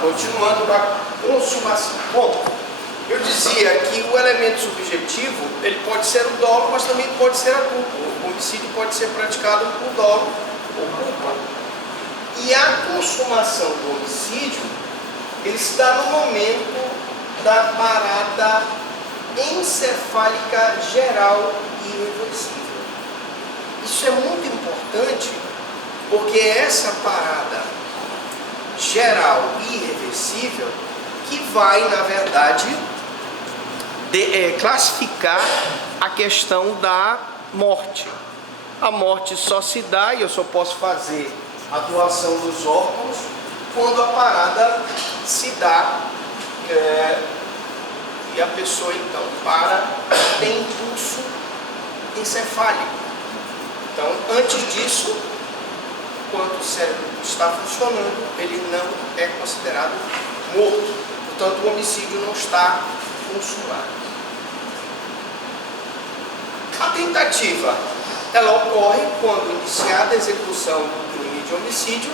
continuando da consumação. Bom, eu dizia que o elemento subjetivo, ele pode ser o dolo, mas também pode ser a culpa. O homicídio pode ser praticado por dolo ou culpa. E a consumação do homicídio, ele se dá no momento da parada encefálica geral e irreversível. Isso é muito importante, porque é essa parada geral e irreversível que vai, na verdade, classificar a questão da morte. A morte só se dá, e eu só posso fazer a doação dos órgãos quando a parada se dá e a pessoa então tem impulso encefálico. Então, antes disso, enquanto o cérebro está funcionando, ele não é considerado morto. Portanto, o homicídio não está consumado. A tentativa, ela ocorre quando iniciada a execução do crime de homicídio,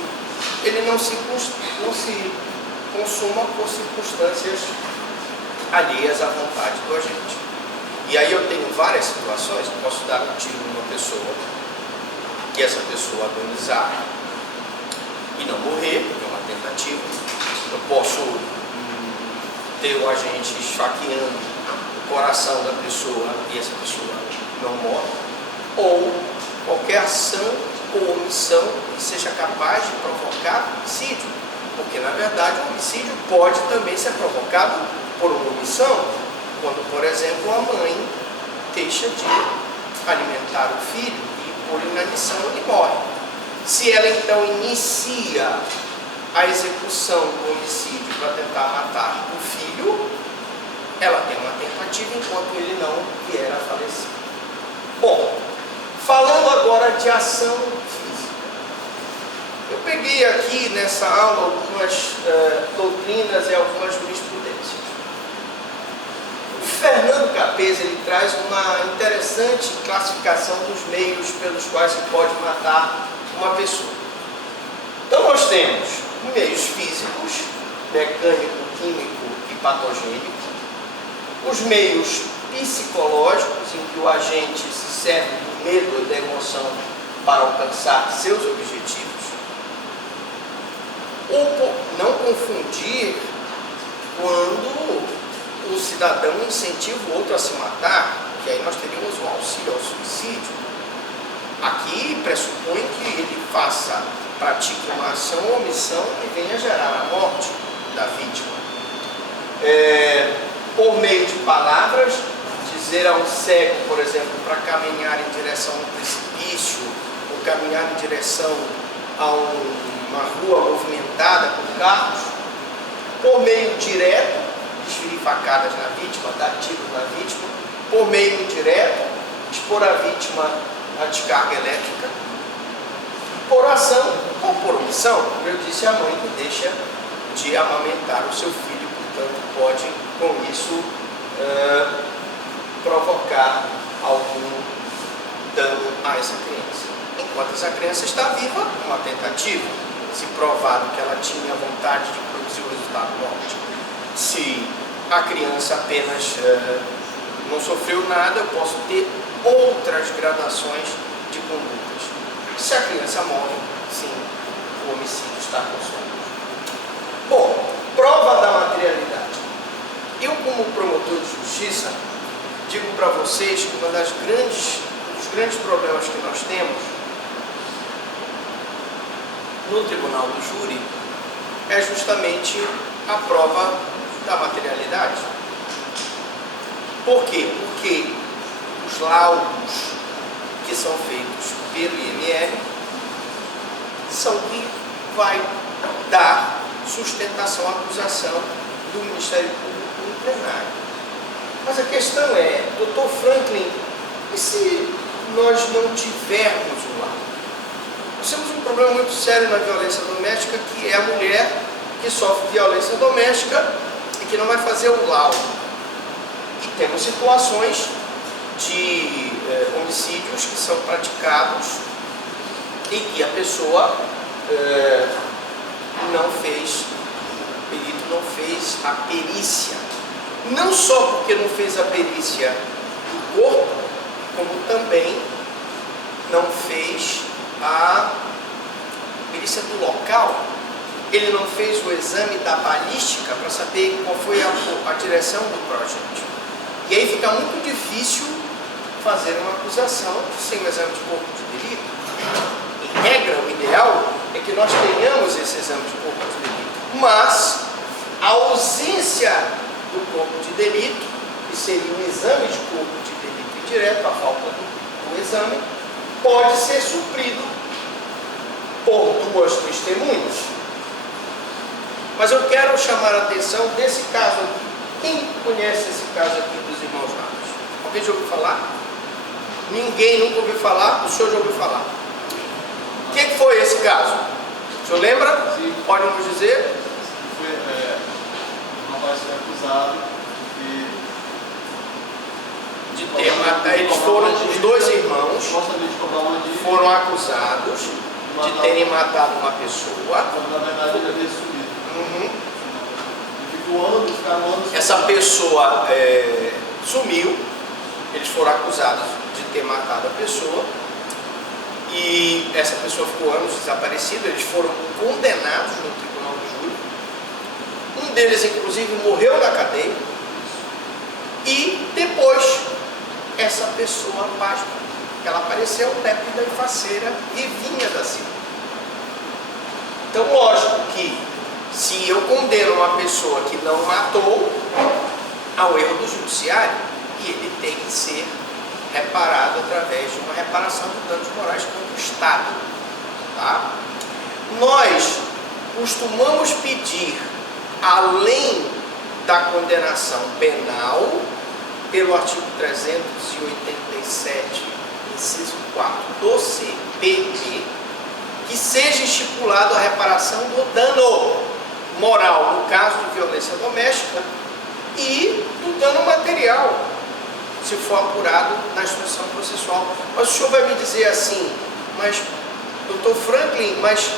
ele não se consuma por circunstâncias alheias à vontade do agente. E aí eu tenho várias situações, eu posso dar um tiro numa pessoa e essa pessoa agonizar e não morrer, porque é uma tentativa. Eu posso ter o agente esfaqueando o coração da pessoa e essa pessoa não morre, ou qualquer ação ou omissão que seja capaz de provocar homicídio, porque na verdade o homicídio pode também ser provocado por uma omissão, quando, por exemplo, a mãe deixa de alimentar o filho e por inanição ele morre. Se ela então inicia a execução do homicídio para tentar matar o filho, ela tem uma tentativa enquanto ele não vier a falecer. Bom, falando agora de ação física. Eu peguei aqui nessa aula algumas doutrinas e algumas jurisprudências. O Fernando Capês, ele traz uma interessante classificação dos meios pelos quais se pode matar uma pessoa. Então nós temos meios físicos, mecânico, químico e patogênico, os meios psicológicos, em que o agente se serve do medo e da emoção para alcançar seus objetivos, ou não confundir quando o cidadão incentiva o outro a se matar, que aí nós teríamos um auxílio ao suicídio. Aqui pressupõe que ele pratique uma ação ou omissão que venha gerar a morte da vítima. Por meio de palavras, dizer a um cego, por exemplo, para caminhar em direção a um precipício, ou caminhar em direção a uma rua movimentada por carros, por meio direto, desferir facadas na vítima, dar tiros na vítima, por meio indireto, expor a vítima à descarga elétrica, por ação ou por omissão. Como eu disse, a mãe que deixa de amamentar o seu filho, portanto, pode, com isso, provocar algum dano a essa criança. Enquanto essa criança está viva, uma tentativa, se provado que ela tinha vontade de produzir o resultado morte. Se a criança apenas não sofreu nada, eu posso ter outras gradações de condutas. Se a criança morre, sim, o homicídio está consumado. Bom, prova da materialidade. Eu, como promotor de justiça, digo para vocês que um dos grandes problemas que nós temos no tribunal do júri é justamente a prova da materialidade. Por quê? Porque os laudos que são feitos pelo IML são que vai dar sustentação à acusação do Ministério Público no plenário. Mas a questão é, Dr. Franklin, e se nós não tivermos o laudo? Nós temos um problema muito sério na violência doméstica, que é a mulher que sofre violência doméstica e que não vai fazer o laudo. E temos situações de homicídios que são praticados e que a pessoa não fez perito não fez a perícia. Não só porque não fez a perícia do corpo, como também não fez a perícia do local. Ele não fez o exame da balística para saber qual foi a direção do projétil. E aí fica muito difícil fazer uma acusação sem o exame de corpo de delito. Em regra, o ideal é que nós tenhamos esse exame de corpo de delito. Mas a ausência do corpo de delito, que seria um exame de corpo de delito indireto, a falta do exame, pode ser suprido por duas testemunhas. Mas eu quero chamar a atenção desse caso aqui. Quem conhece esse caso aqui dos irmãos Ramos? Alguém já ouviu falar? Ninguém nunca ouviu falar? O senhor já ouviu falar? O que foi esse caso? O senhor lembra? Sim. Pode nos dizer? Foi um rapaz foi acusado De ter matado. Eles foram, os dois irmãos foram acusados de terem matado uma pessoa. Na verdade ele havia sumido. Ficaram anos. Essa pessoa sumiu. Eles foram acusados de ter matado a pessoa. E essa pessoa ficou anos desaparecida. Eles foram condenados no tribunal do júri. Um deles, inclusive, morreu na cadeia. E depois, essa pessoa, pasma, ela apareceu lépida e faceira, vivinha da Silva. Então, lógico que se eu condeno uma pessoa que não matou, ao erro do judiciário, e ele tem que ser reparado através de uma reparação de danos morais contra o Estado. Tá? Nós costumamos pedir, além da condenação penal, pelo artigo 387, inciso 4 do CPP, que seja estipulado a reparação do dano moral, no caso de violência doméstica, e do dano material, se for apurado na instrução processual. Mas o senhor vai me dizer assim, mas, doutor Franklin, mas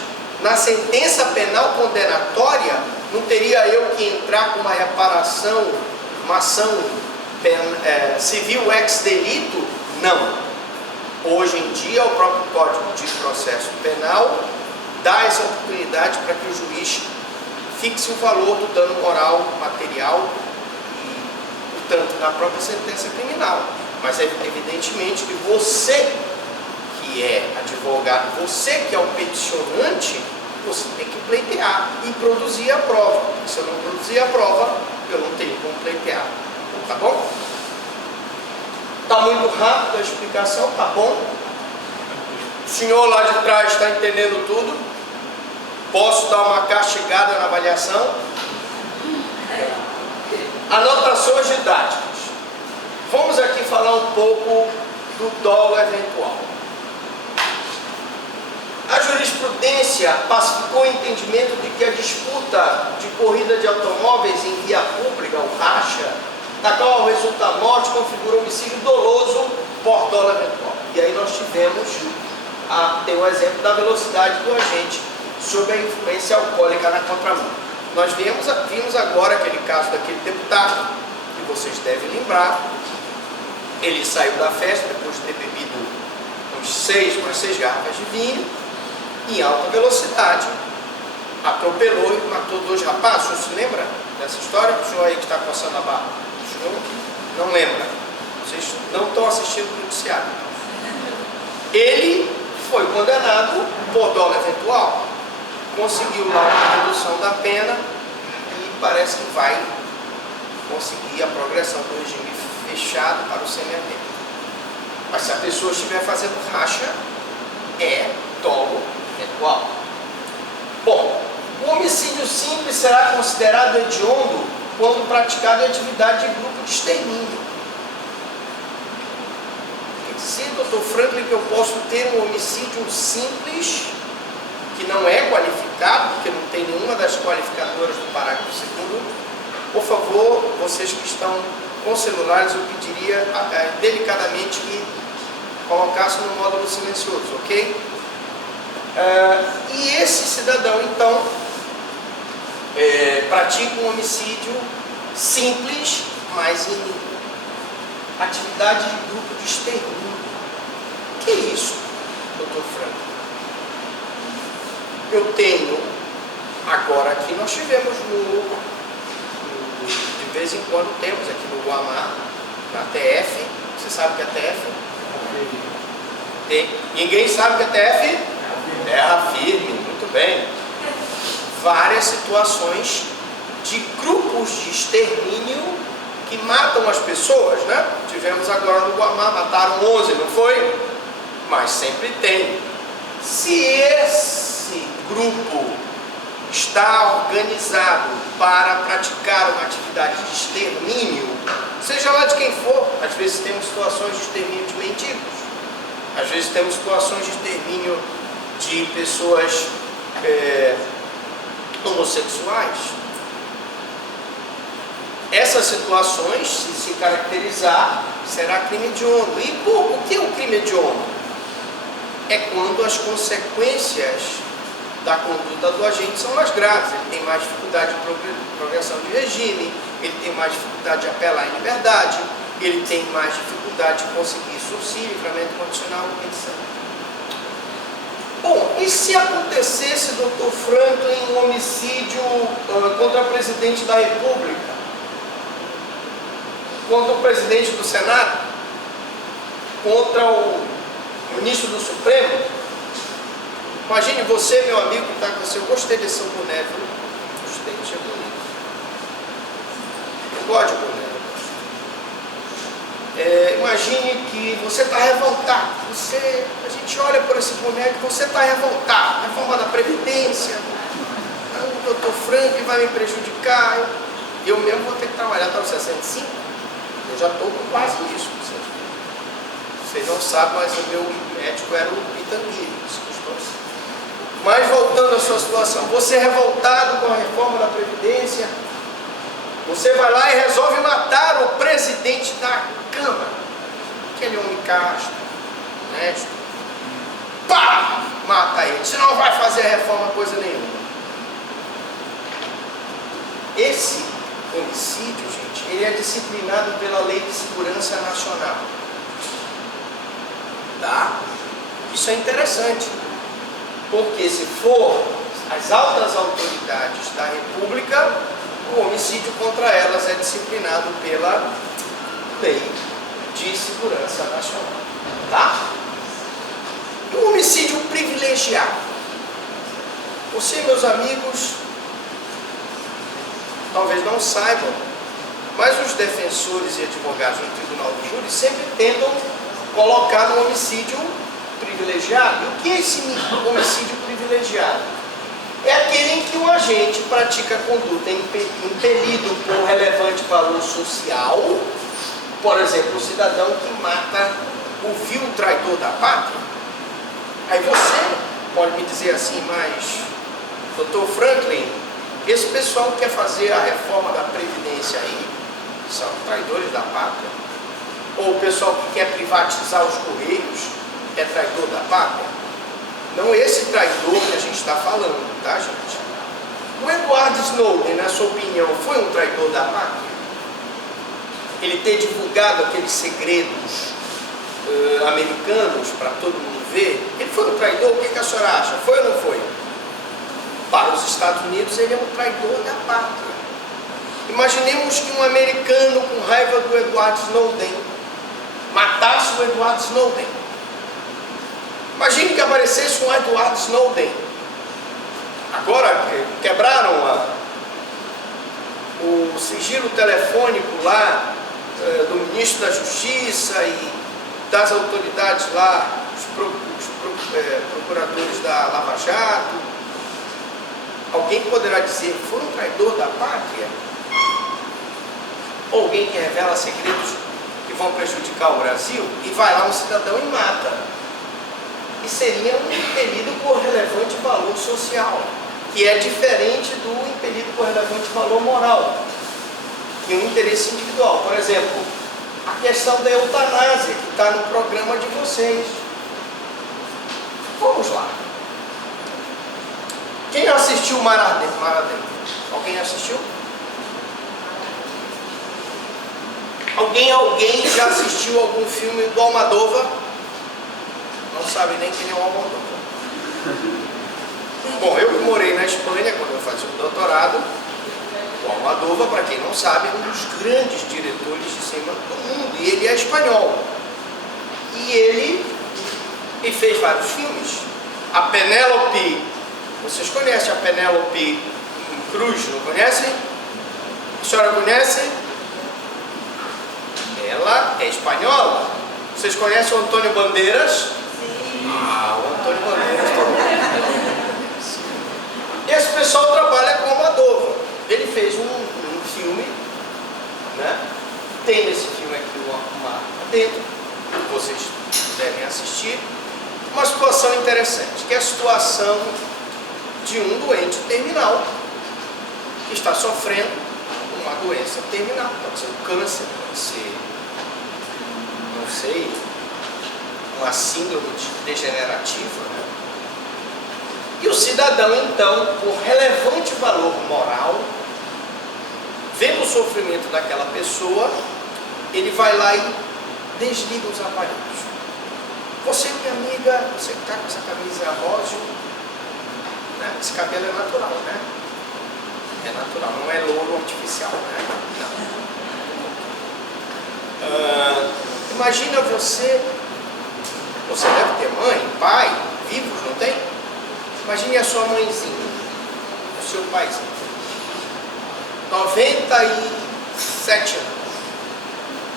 na sentença penal condenatória, não teria eu que entrar com uma reparação, uma ação civil ex delito? Não. Hoje em dia, o próprio Código de Processo Penal dá essa oportunidade para que o juiz fixe o valor do dano moral, material e, portanto, na própria sentença criminal. Mas é evidentemente que você, que é advogado, você que é o peticionante, você tem que pleitear e produzir a prova. Se eu não produzir a prova, eu não tenho como pleitear. Tá bom? Está muito rápido a explicação, tá bom? O senhor lá de trás está entendendo tudo? Posso dar uma castigada na avaliação? Anotações didáticas. Vamos aqui falar um pouco do dolo eventual. A jurisprudência pacificou o entendimento de que a disputa de corrida de automóveis em via pública, o racha, da qual resulta a morte, configura homicídio doloso por dolo eventual. E aí nós tem o exemplo da velocidade do agente sob a influência alcoólica na contramão. Nós vimos agora aquele caso daquele deputado, que vocês devem lembrar. Ele saiu da festa depois de ter bebido uns 6 garrafas de vinho, em alta velocidade, atropelou e matou 2 rapazes. O senhor se lembra dessa história? O senhor aí que está coçando a barra, o senhor não lembra? Vocês não estão assistindo o noticiário. Ele foi condenado por dolo eventual, conseguiu lá uma redução da pena e parece que vai conseguir a progressão do regime fechado para o semiaberto. Mas se a pessoa estiver fazendo racha, é dolo eventual. Bom, o homicídio simples será considerado hediondo quando praticado em atividade de grupo de extermínio. Quer dizer, doutor Franklin, que eu posso ter um homicídio simples que não é qualificado, porque não tem nenhuma das qualificadoras do parágrafo 2º. Por favor, vocês que estão com celulares, eu pediria delicadamente que colocassem no módulo silencioso, ok? E esse cidadão, então, pratica um homicídio simples, mas em atividade de grupo de extermínio. O que é isso, doutor Franco? Eu tenho, agora aqui nós tivemos de vez em quando temos aqui no Guamá, na TF, você sabe o que é TF? Ninguém sabe o que é TF? Terra firme, muito bem. Várias situações de grupos de extermínio que matam as pessoas, né? Tivemos agora no Guamá, mataram 11, não foi? Mas sempre tem. Se esse grupo está organizado para praticar uma atividade de extermínio, seja lá de quem for, às vezes temos situações de extermínio de mendigos, às vezes temos situações de extermínio de pessoas homossexuais. Essas situações, se caracterizar, será crime hediondo. E o que é o crime hediondo? É quando as consequências da conduta do agente são mais graves. Ele tem mais dificuldade de progressão de regime, ele tem mais dificuldade de apelar em liberdade, ele tem mais dificuldade de conseguir subsídio, livramento condicional, etc. Bom, e se acontecesse, doutor Franklin, um homicídio contra o presidente da República, contra o presidente do Senado, contra o ministro do Supremo? Imagine você, meu amigo, que está com você. Eu gostei desse seu boné, viu? Gostei, achei bonito. Eu gosto de boné. Imagine que você está revoltado. A gente olha por esse boneco e você está revoltado. Reforma da Previdência. O doutor Frank vai me prejudicar. Eu mesmo vou ter que trabalhar até os 65. Eu já estou com quase isso. Vocês não sabem, mas o meu médico era o Pitangui. Mas voltando à sua situação, você é revoltado com a reforma da Previdência, você vai lá e resolve matar o presidente da Câmara, aquele homem casto, honesto, pá, mata ele, você não vai fazer a reforma coisa nenhuma. Esse homicídio, gente, ele é disciplinado pela Lei de Segurança Nacional, tá? Isso é interessante. Porque se for as altas autoridades da República, o homicídio contra elas é disciplinado pela Lei de Segurança Nacional. Tá? E o homicídio privilegiado. Você, meus amigos, talvez não saibam, mas os defensores e advogados no Tribunal do Júri sempre tentam colocar no homicídio privilegiado. E o que é esse homicídio privilegiado? É aquele em que um agente pratica conduta impelido por relevante valor social, por exemplo, o cidadão que mata o vil traidor da pátria. Aí você pode me dizer assim, mas, doutor Franklin, esse pessoal que quer fazer a reforma da Previdência aí, são traidores da pátria? Ou o pessoal que quer privatizar os Correios é traidor da pátria? Não esse traidor que a gente está falando, tá, gente? O Edward Snowden, na sua opinião, foi um traidor da pátria? Ele ter divulgado aqueles segredos americanos para todo mundo ver, ele foi um traidor? O que a senhora acha? Foi ou não foi? Para os Estados Unidos, ele é um traidor da pátria. Imaginemos que um americano com raiva do Edward Snowden matasse o Edward Snowden. Imagine que aparecesse um Edward Snowden. Agora quebraram o sigilo telefônico lá do ministro da Justiça e das autoridades lá, os procuradores da Lava Jato. Alguém poderá dizer, foi um traidor da pátria? Ou alguém que revela segredos que vão prejudicar o Brasil? E vai lá um cidadão e mata. E seria um impelido por relevante valor social, que é diferente do impelido por relevante valor moral, e um interesse individual. Por exemplo, a questão da eutanásia, que está no programa de vocês. Vamos lá. Quem assistiu Mar Adentro? Alguém assistiu? Alguém já assistiu algum filme do Almodóvar? Não sabe nem quem é o Almodóvar. Bom, eu morei na Espanha quando eu fazia o doutorado. O Almodóvar, para quem não sabe, é um dos grandes diretores de cinema do mundo. E ele é espanhol. E ele fez vários filmes. A Penélope, vocês conhecem a Penélope Cruz, não conhecem? A senhora conhece? Ela é espanhola. Vocês conhecem o Antônio Bandeiras? Sim. Ah, o Antônio Bandeiras também. Esse pessoal trabalha com Almodóvar. Ele fez um filme, né? Tem nesse filme aqui uma dentro, que vocês devem assistir. Uma situação interessante, que é a situação de um doente terminal que está sofrendo uma doença terminal. Pode ser um câncer, pode ser, não sei, uma síndrome degenerativa, né? E o cidadão, então, por relevante valor moral, vendo o sofrimento daquela pessoa, ele vai lá e desliga os aparelhos. Você, minha amiga, você que está com essa camisa rosa, né? Esse cabelo é natural, né? É natural, não é louro artificial, né? Não. Imagina você deve ter mãe, pai, vivos, não tem? Imagine a sua mãezinha, o seu paizinho, 97 anos,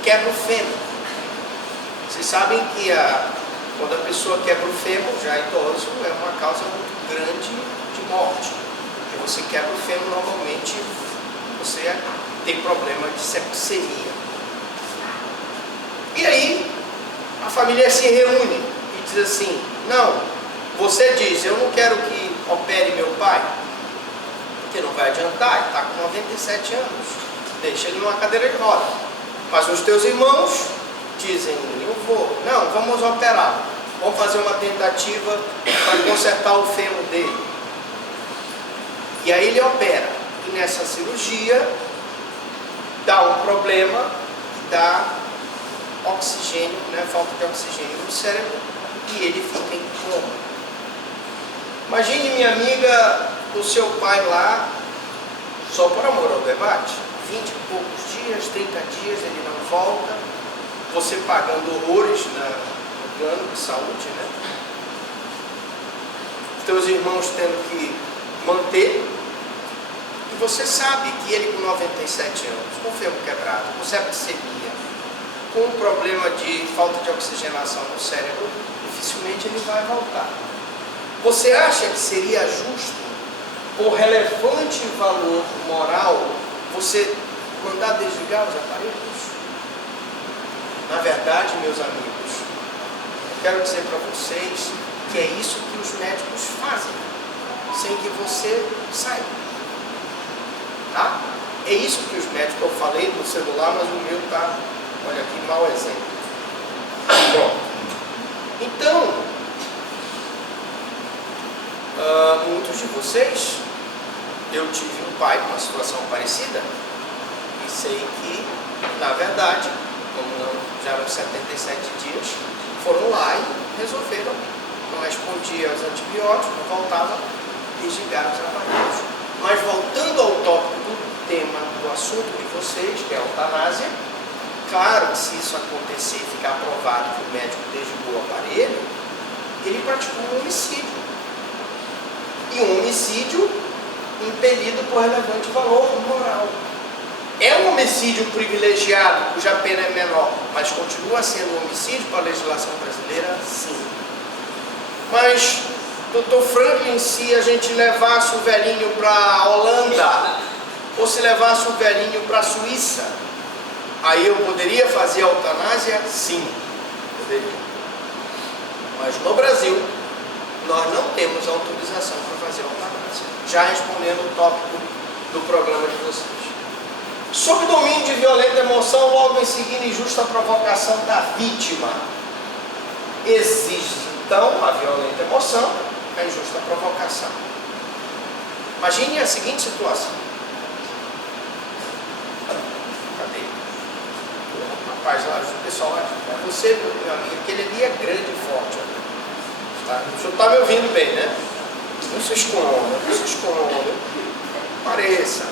quebra o fêmur. Vocês sabem que quando a pessoa quebra o fêmur, já idoso, é uma causa muito grande de morte. Porque você quebra o fêmur, normalmente você tem problema de septicemia. E aí, a família se reúne e diz assim: não, você diz, eu não quero que opere meu pai, porque não vai adiantar, ele está com 97 anos, deixa ele numa cadeira de roda. Mas os teus irmãos dizem, eu vou, não, vamos operar, vamos fazer uma tentativa para consertar o fêmur dele. E aí ele opera, e nessa cirurgia dá um problema, dá oxigênio, né, falta de oxigênio no cérebro, e ele fica em coma. Imagine, minha amiga, o seu pai lá, só por amor ao debate, 20 e poucos dias, 30 dias, ele não volta, você pagando horrores no plano de saúde, né? Teus irmãos tendo que manter, e você sabe que ele com 97 anos, com o fêmur quebrado, com septicemia, com um problema de falta de oxigenação no cérebro, dificilmente ele vai voltar. Você acha que seria justo, por relevante valor moral, você mandar desligar os aparelhos? Na verdade, meus amigos, eu quero dizer para vocês que é isso que os médicos fazem, sem que você saiba. Tá? É isso que os médicos, eu falei no celular, mas o meu está, olha aqui, mau exemplo. Bom, então, muitos de vocês, eu tive um pai com uma situação parecida e sei que, na verdade, como já eram 77 dias, foram lá e resolveram, não respondia aos antibióticos, não voltava, desligaram os aparelhos. Mas voltando ao tópico do tema, do assunto de vocês, que é a eutanásia, claro que se isso acontecer e ficar provado que o médico desligou o aparelho, ele praticou um homicídio. E um homicídio impelido por relevante valor moral. É um homicídio privilegiado, cuja pena é menor, mas continua sendo um homicídio para a legislação brasileira? Sim. Mas, Dr. Franklin, se a gente levasse o velhinho para a Holanda, ou se levasse o velhinho para a Suíça, aí eu poderia fazer a eutanásia? Sim, poderia. Mas no Brasil, nós não temos autorização para fazer a eutanásia. Já respondendo o tópico do programa de vocês. Sob domínio de violenta emoção, logo em seguida injusta provocação da vítima. Existe, então, a violenta emoção, a injusta provocação. Imagine a seguinte situação. rapaz lá, o pessoal lá, você, meu amigo, aquele ali é grande e forte. Tá? O senhor está me ouvindo bem, né? Não se esconda, não se esconda. Pareça.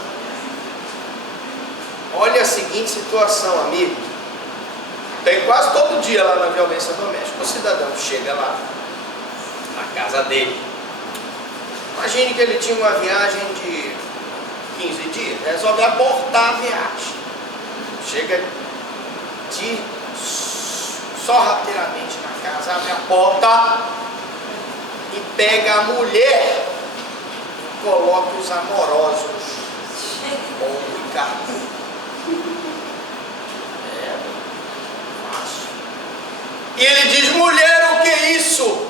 Olha a seguinte situação, amigo. Tem quase todo dia lá na violência doméstica. O cidadão chega lá, na casa dele. Imagine que ele tinha uma viagem de 15 dias. Resolve abortar a viagem. Chega sorrateiramente na casa, abre a porta e pega a mulher e coloca os amorosos com o Ricardo. E ele diz: mulher, o que é isso?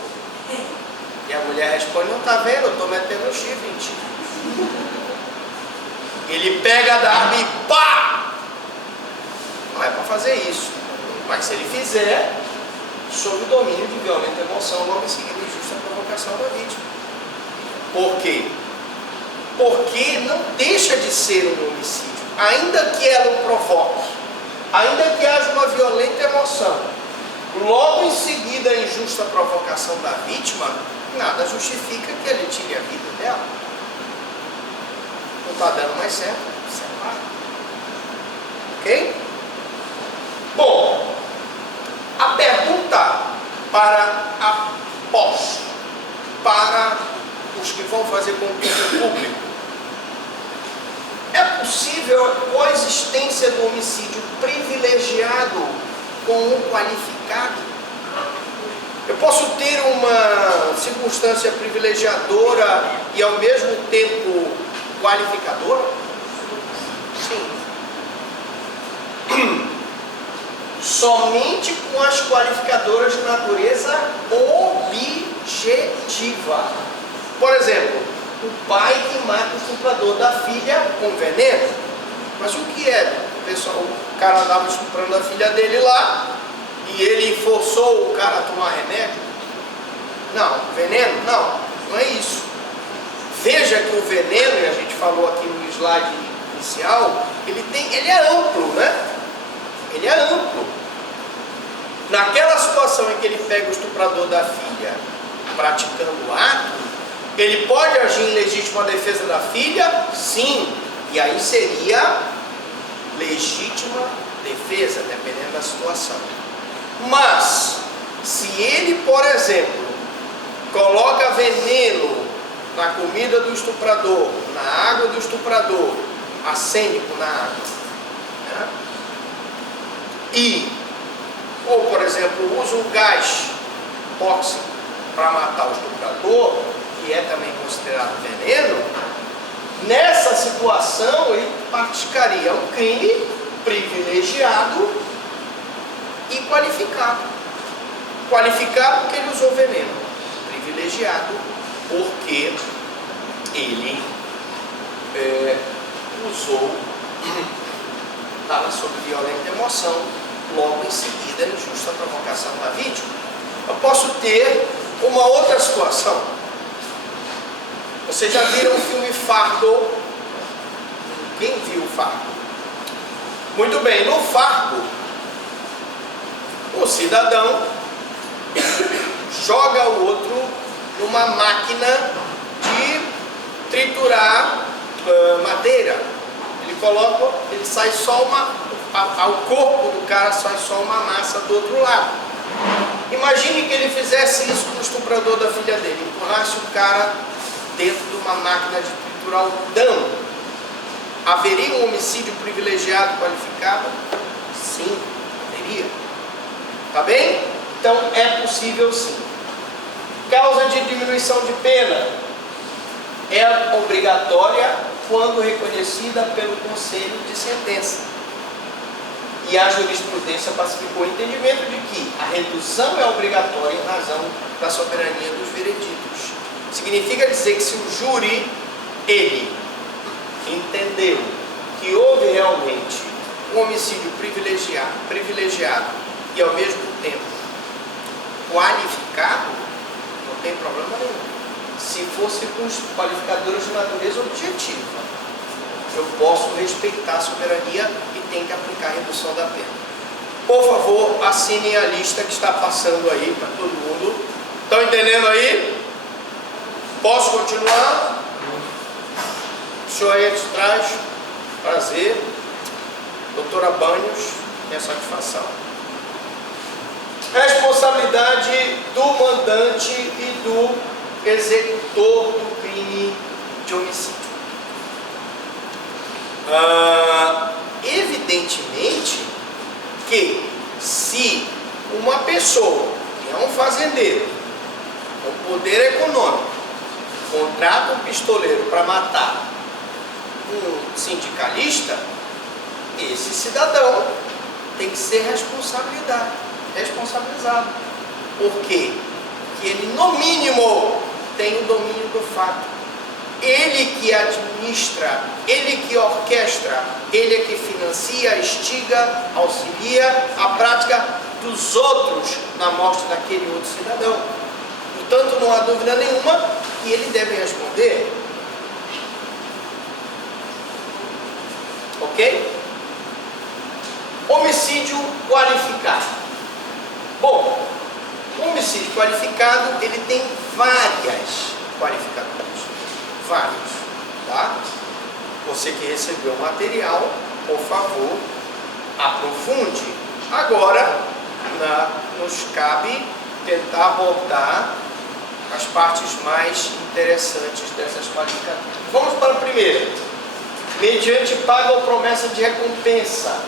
E a mulher responde: não está vendo, eu estou metendo o chifre em ti. Ele pega da arma e pá! Não é para fazer isso, mas se ele fizer, sob o domínio de violenta emoção, logo em seguida injusta provocação da vítima. Por quê? Porque não deixa de ser um homicídio, ainda que ela o provoque, ainda que haja uma violenta emoção, logo em seguida a injusta provocação da vítima, nada justifica que ele tire a vida dela. Não está dando mais certo, separa. Ok? Bom, a pergunta para os que vão fazer concurso público: é possível a coexistência do homicídio privilegiado com um qualificado? Eu posso ter uma circunstância privilegiadora e ao mesmo tempo qualificadora? Sim. Somente com as qualificadoras de natureza objetiva. Por exemplo, o pai que mata o estuprador da filha com veneno. Mas o que é? O cara andava estuprando a filha dele lá e ele forçou o cara a tomar remédio? Não. Veneno? Não, não é isso. Veja que o veneno, e a gente falou aqui no slide inicial, ele é amplo, né? Ele é amplo. Naquela situação em que ele pega o estuprador da filha praticando o ato, ele pode agir em legítima defesa da filha? Sim. E aí seria legítima defesa, dependendo da situação. Mas, se ele, por exemplo, coloca veneno na comida do estuprador, na água do estuprador, arsênico na água, né? Ou por exemplo, usa um gás tóxico para matar o estuprador, que é também considerado veneno, nessa situação ele praticaria um crime privilegiado e qualificado. Qualificado porque ele usou veneno, privilegiado porque ele estava sob violenta emoção, logo em seguida injusta provocação da vítima. Eu posso ter uma outra situação. Vocês já viram o filme Fargo? Quem viu o Fargo? Muito bem, no Fargo, o cidadão joga o outro numa máquina de triturar madeira. Ele sai só ao corpo do cara sai só uma massa do outro lado. Imagine que ele fizesse isso com o estuprador da filha dele, empurrasse o cara dentro de uma máquina de triturar algodão. Haveria um homicídio privilegiado qualificado? Sim, haveria. Tá bem? Então é possível sim. Causa de diminuição de pena é obrigatória quando reconhecida pelo conselho de sentença. E a jurisprudência pacificou o entendimento de que a redução é obrigatória em razão da soberania dos vereditos. Significa dizer que se o júri, ele entendeu que houve realmente um homicídio privilegiado e ao mesmo tempo qualificado, não tem problema nenhum. Se fosse com os qualificadores de natureza objetiva, eu posso respeitar a soberania e tem que aplicar a redução da pena. Por favor, assinem a lista que está passando aí para todo mundo. Estão entendendo aí? Posso continuar? O senhor aí de trás, prazer. Doutora Banhos, minha satisfação. Responsabilidade do mandante e do executor do crime de homicídio. Evidentemente que se uma pessoa que é um fazendeiro com poder econômico contrata um pistoleiro para matar um sindicalista, esse cidadão tem que ser responsabilizado. Por quê? Porque ele, no mínimo, tem o domínio do fato. Ele que administra, ele que orquestra, ele é que financia, instiga, auxilia a prática dos outros na morte daquele outro cidadão. Portanto, não há dúvida nenhuma que ele deve responder. Ok? Homicídio qualificado. Bom, o homicídio qualificado, ele tem várias qualificações. Vários, tá? Você que recebeu o material, por favor, aprofunde. Agora, nos cabe tentar abordar as partes mais interessantes dessas qualificações. Vamos para a primeira. Mediante paga ou promessa de recompensa,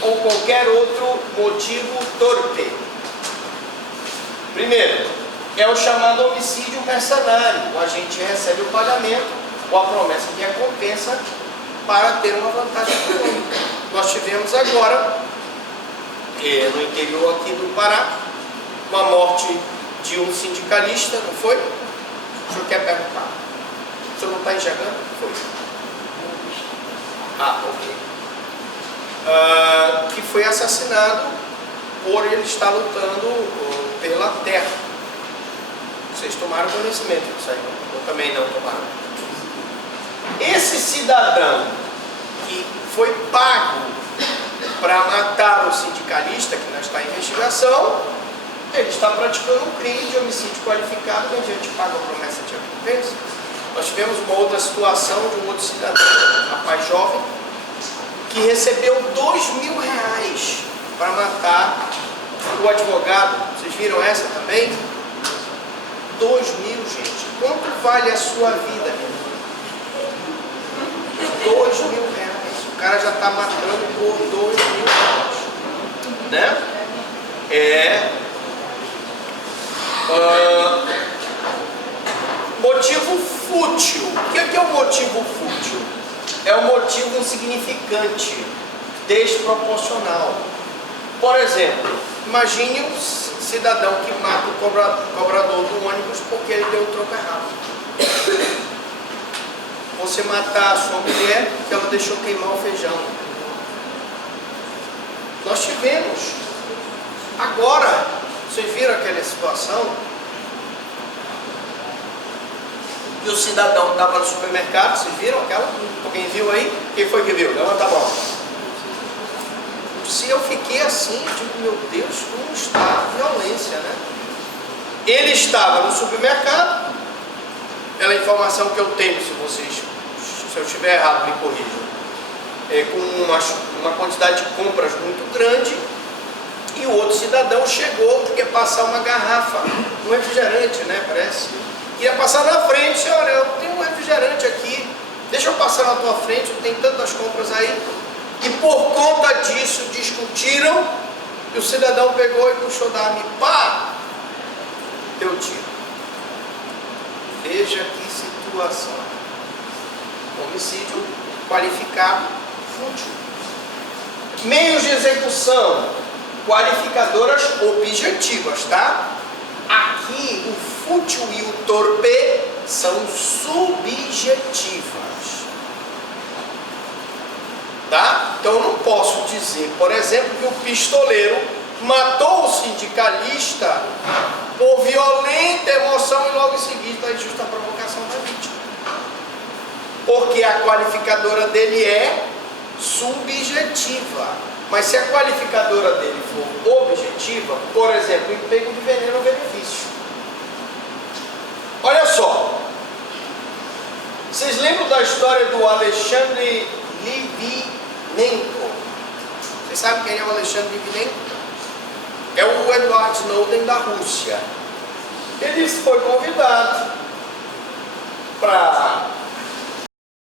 ou qualquer outro motivo torpe. Primeiro, é o chamado homicídio mercenário. O agente recebe o pagamento ou a promessa de recompensa para ter uma vantagem econômica. Nós tivemos agora, no interior aqui do Pará, uma morte de um sindicalista, não foi? O senhor quer perguntar? O senhor não está enxergando? Foi. Ok. Que foi assassinado por ele estar lutando pela terra. Vocês tomaram conhecimento disso aí? Eu também não tomaram. Esse cidadão que foi pago para matar o sindicalista, que não está em investigação, ele está praticando um crime de homicídio qualificado mediante paga ou promessa de recompensa. Nós tivemos uma outra situação de um outro cidadão, um rapaz jovem, que recebeu R$2.000 para matar o advogado. Vocês viram essa também? 2.000, gente. Quanto vale a sua vida, meu irmão? R$2.000. O cara já está matando por R$2.000. Né? Motivo fútil. O que é o motivo fútil? É um motivo insignificante, desproporcional. Por exemplo, imagine um cidadão que mata o cobrador do ônibus porque ele deu o troco errado. Você matar a sua mulher porque ela deixou queimar o feijão. Nós tivemos. Agora, vocês viram aquela situação? E o cidadão estava no supermercado, vocês viram aquela? Alguém viu aí? Quem foi que viu? Levanta a mão. Se eu fiquei assim, digo, meu Deus, como está a violência, né? Ele estava no supermercado, pela informação que eu tenho, se eu estiver errado, me corrijam, com uma quantidade de compras muito grande, e o outro cidadão chegou porque passar uma garrafa, um refrigerante, né, parece. Ia passar na frente, olha, eu tenho um refrigerante aqui, deixa eu passar na tua frente, tem tantas compras aí. E por conta disso discutiram, e o cidadão pegou e puxou da arma e pá, deu tiro. Veja que situação. Homicídio qualificado fútil. Meios de execução, qualificadoras objetivas, tá? Aqui o fútil e o torpe são subjetivas. Tá? Então eu não posso dizer, por exemplo, que o pistoleiro matou o sindicalista por violenta emoção e logo em seguida a injusta provocação da vítima. Porque a qualificadora dele é subjetiva. Mas se a qualificadora dele for objetiva, por exemplo, emprego de veneno ou benefício. Olha só. Vocês lembram da história do Alexandre Litvinenko? Vocês sabem quem é o Alexandre Litvinenko? É o Edward Snowden da Rússia. Ele foi convidado para